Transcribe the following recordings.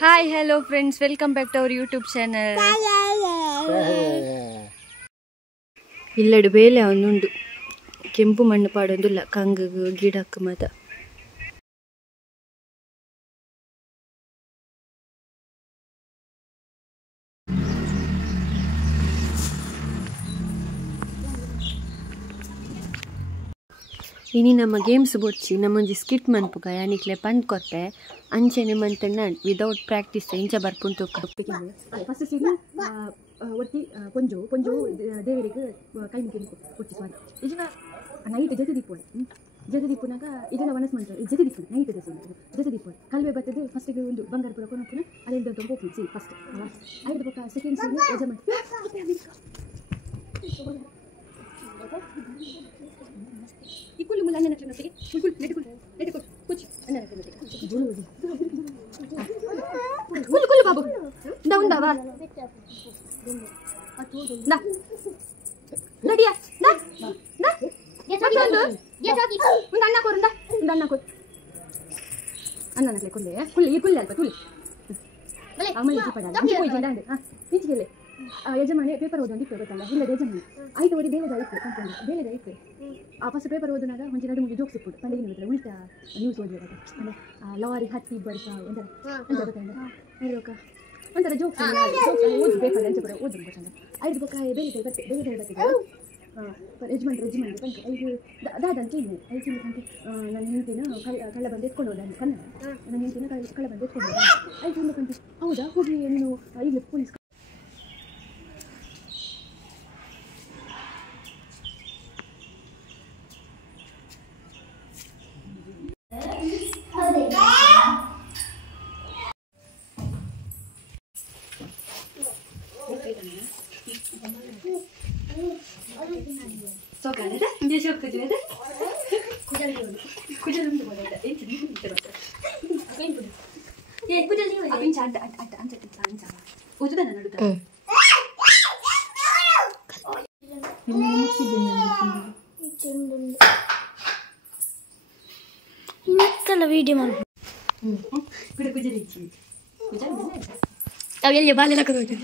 Hi, hello friends, welcome back to our YouTube channel. ಇಲ್ಲಡು ಬೇಲೆ ಅವನುಂಡು ಕೆಂಪು ಮಣ್ಣು ಪಾಡೊಂದುಲ್ಲ ಕಂಗು ಗಿಡಕ್ಕೆ ಮಾತ ಇನಿ ನಮ್ಮ ಗೇಮ್ಸ್ ಬೊಚ್ಚಿ ನಮ್ಮೊಂಜಿ ಸ್ಕಿಟ್ ಮನ್ಪುಗ ಯಾನಿಕ್ಲೆ ಪಂದ್ ಕೊರ್ಪೆ ಅಂಚೆನೆ ಮಂತಣ್ಣ ವಿದೌಟ್ ಪ್ರಾಕ್ಟೀಸ್ ಇಂಚ ಬರ್ಪುಂಟು ಫಸ್ಟ್ ಸೀನ್ ಒತ್ತಿ ಪೊಂಜು ಪೊಂಜು ದೇವರಿಗೆ ಕೈ ಮುಗಿ ಒತ್ತಿ ಸಾರಿ ಇದನ್ನ ನೈಟ್ ಜಗದೀಪುನಾಗ ಇದೆಲ್ಲ ವನಸ್ ಮಾಡ್ತಾರೆ ಜಗದೀಪು ನೈಟ್ ಜಗದೀಪು ಕಲ್ವೆ ಬರ್ತದೆ ಫಸ್ಟಿಗೆ ಒಂದು ಬಂಗಾರ ಪುರ ಕೊನಪುನ ಅಲ್ಲಿಂದ ಹೋಗ್ತೀನಿ ಸಿ ಫಸ್ಟ್ ಐದು ಪಕ್ಕ ಸೆಕೆಂಡ್ ಸೀನ್ ಯಜಮಾನ್ ಇಕ್ಕುಲು ಮುಲ್ಲ ಅನ್ನ ನಟನೊಟ್ಟಿಗೆ ಕುಲ್ ನೆಟಕುಲ್ ಕುಚ್ ಅನ್ನ ನಟನೊಟ್ಟಿಗೆ ಕುಲ್ ಬಾಬು ಉಂದ ಬಾ ನಾ ನಡಿಯಾ ನಾ ನಾ ಒಂದು ಅನ್ನ ಕೊರು ಒಂದು ಅನ್ನ ಕೊರು ಅನ್ನ ನಟ್ಲೆ ಕುಲ್ಲೆ ಕುಲ್ಲೆ ಅಲ್ಪ ತುಳಿ ಆಮೇಲೆ ಪಡ ಹೋಯ್ತು ದಾಂಡೆ ನಿಂಚಿಗೆಲೆ ಯಜಮಾನೆ ಪೇಪರ್ ಓದೊಂದು ಇತ್ತು ಗೊತ್ತಲ್ಲ ಇಲ್ಲ ಯಜಮಾನೆ ಆಯ್ತು ಓದಿ ಬೇಲೆದ ಇತ್ತು ಕಂಪೌಂಡ್ ಬೇಲೆದ ಇತ್ತು ಫಸ್ಟ್ ಪೇಪರ್ ಓದಿನಾಗ ಒಂಚೆ ನಡು ಮುಗಿ ಜೋಕ್ಸ್ ಇತ್ತು ಪಂಡಿಗೆ ನಿಮಿತ್ರ ಉಲ್ಟಾ ನ್ಯೂಸ್ ಓದಿದಾಗ ಅಂದರೆ ಲಾರಿ ಹತ್ತಿ ಬರ್ಸ ಒಂಥರ ಅಂತ ಗೊತ್ತಾಗ ಹೇಳೋಕ ಒಂಥರ ಜೋಕ್ಸ್ ಓದಿ ಪೇಪರ್ ಅಂಚೆ ಕೂಡ ಓದಿ ಗೊತ್ತಂಗ ಐದು ಪಕ್ಕ ಬೇಲೆ ಬರ್ತದೆ ಯಜಮಾನ್ರು ಬಂತು ಐದು ಅದಾದಂತೆ ಇಲ್ಲ ಐದು ಗಂಟೆ ನನ್ನ ಹೆಂಡತಿನ ಕಳ್ಳ ಬಂದು ಎತ್ಕೊಂಡು ಹೋದ ಕನ್ನಡ ನನ್ನ ಹೆಂಡತಿನ ಕಳ್ಳ ಬಂದು ಎತ್ಕೊಂಡು ಹೋದ ಐದು ಗಂಟೆ ಹೌದಾ ಹೋಗಿ ನೀನು ಈಗ ಪೊಲೀಸ್ 소가래다 이제 쇼크 줘야돼 구절음도 보내다 엔트 들었다 예 구절이요 아빈 자 앉아 오주다 나르다 ಮಕ್ಕಳ ವಿಡಿಯೋ ಮಾಡಿ 구절 있지 구절 ಅವ ಎಲ್ಲಿ ಬಾಲೆಲ್ಲ ಕರೋದು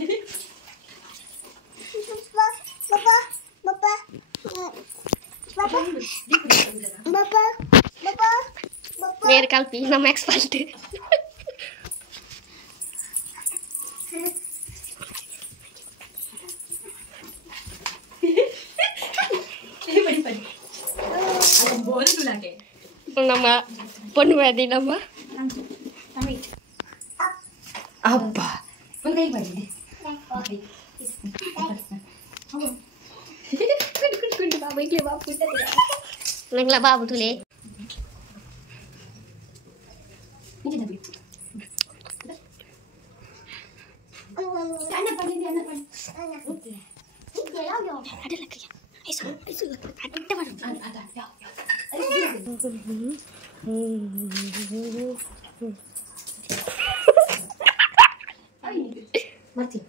Biar kalpi nama expert. Nama penuh nama. Apa? Penting banget. Nengla babu tuh le. Ini nabi. Anak paling dia anak paling. Ada lagi ya. Ayo, ada baru. Ada, ya. Mati.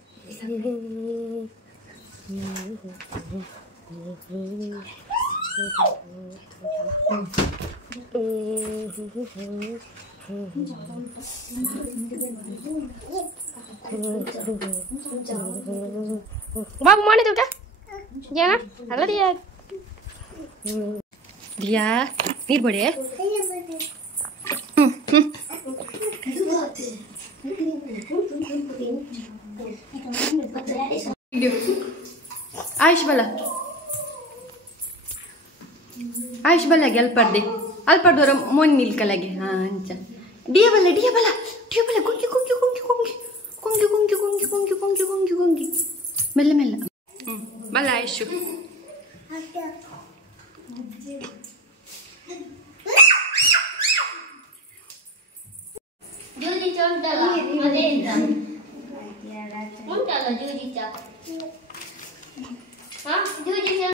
Babu mana tu kah? Jangan, ada dia. Dia, ni boleh? Ayush बला गल पर्दे अल पर्दोर मोन नील कलगे हां अंचा दिया बला गुंगी मेल्ले मेल्ले बला Ayush Judi contoh Malaysia. Muncul judi cak. Hah? Judi cak.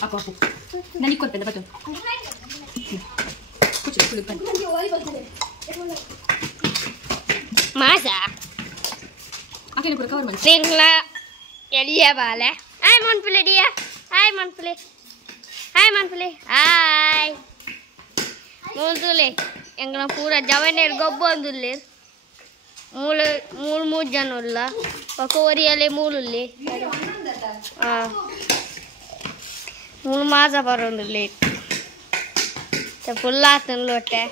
Apa? Nani ikut pada betul. Kucing pan. Masa? Akin pura kawan man. Singla. Ya dia bala. Hi Manpule dear. Hi Manpule. Hi Manpule. Hi. Manpule. Engla pura javaner gobbo andulle. ಮೂರು ಜನ ಇಲ್ಲ ಪಕೋರಿಯಲ್ಲಿ ಮೂಲುಲ್ಲಿ ಮೂರು ಮಾಸ ಬರೋದಿಲ್ಲ full ಆತನ ಲೊಟ್ಟೆ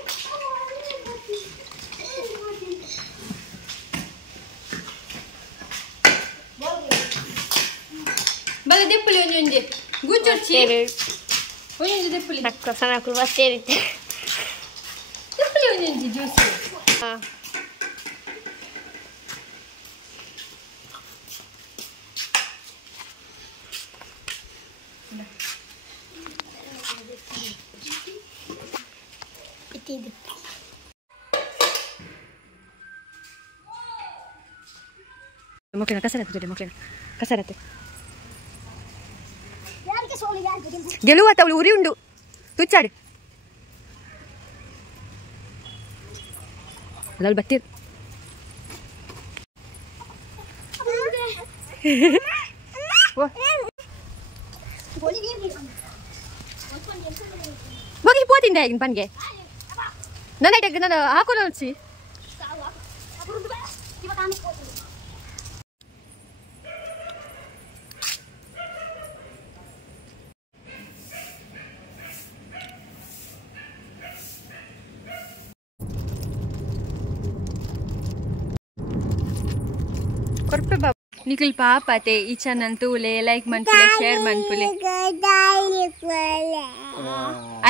ಬಲ ದೆಪ್ಪಲಿ ಒಂಜೊಂಜಿ ಗುಚ್ಚೊಚ್ಚಿ ಒಂಜೊಂಜಿ ದೆಪ್ಪಲಿ ನಕ್ಕ ಸನಕು ಬತ್ತೇರಿತೆ ದೆಪ್ಪಲಿ ಒಂಜೊಂಜಿ ಜ್ಯೂಸ್ ಮಕ್ಕಳ ಕಸರತ್ತೆ ಜೊತೆ ಮಕ್ಕಳ ಕಸರತ್ತೆ ಗೆಲುವಾತ ಅವಳು ಉರಿ ಉಂಡು ತುಚ್ಚಾಡು ಅಲ್ಲ ಬತ್ತೀರ್ ಹೋಗಿ ಪೋತಿಂದ ಈಗಿನ ಪನ್ಗೆ ನನ್ನ ಐಟಕ್ಕೆ ನಾನು ಹಾಕೋದು ಅನ್ಸಿ ಕೊರ್ಪೆ ಬಾಬು ನಿಖಿಲ್ ಪಾಪತೆ ಈ ಚಾನಲ್ ಲೈಕ್ ಮನ್ಪುಲೆ ಶೇರ್ ಮನ್ಪುಲೆ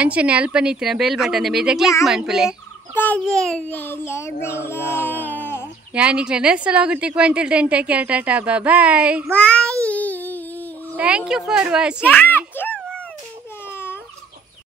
ಅಂಚನೆ ಅಲ್ಪ ನಿತ್ತಿನ ಬೆಲ್ ಬಟನ್ ಮೇಲೆ ಕ್ಲಿಕ್ ಮನ್ಪುಲೆ ಯಾನಿಕ್ಲೆ ನೆಸ್ಸಲಾಗುತ್ತೆ ಕ್ವಂಟಲ್ ಟೆಂಟೆ ಕೇರ್ ಟಾಟಾ bye thank you for watching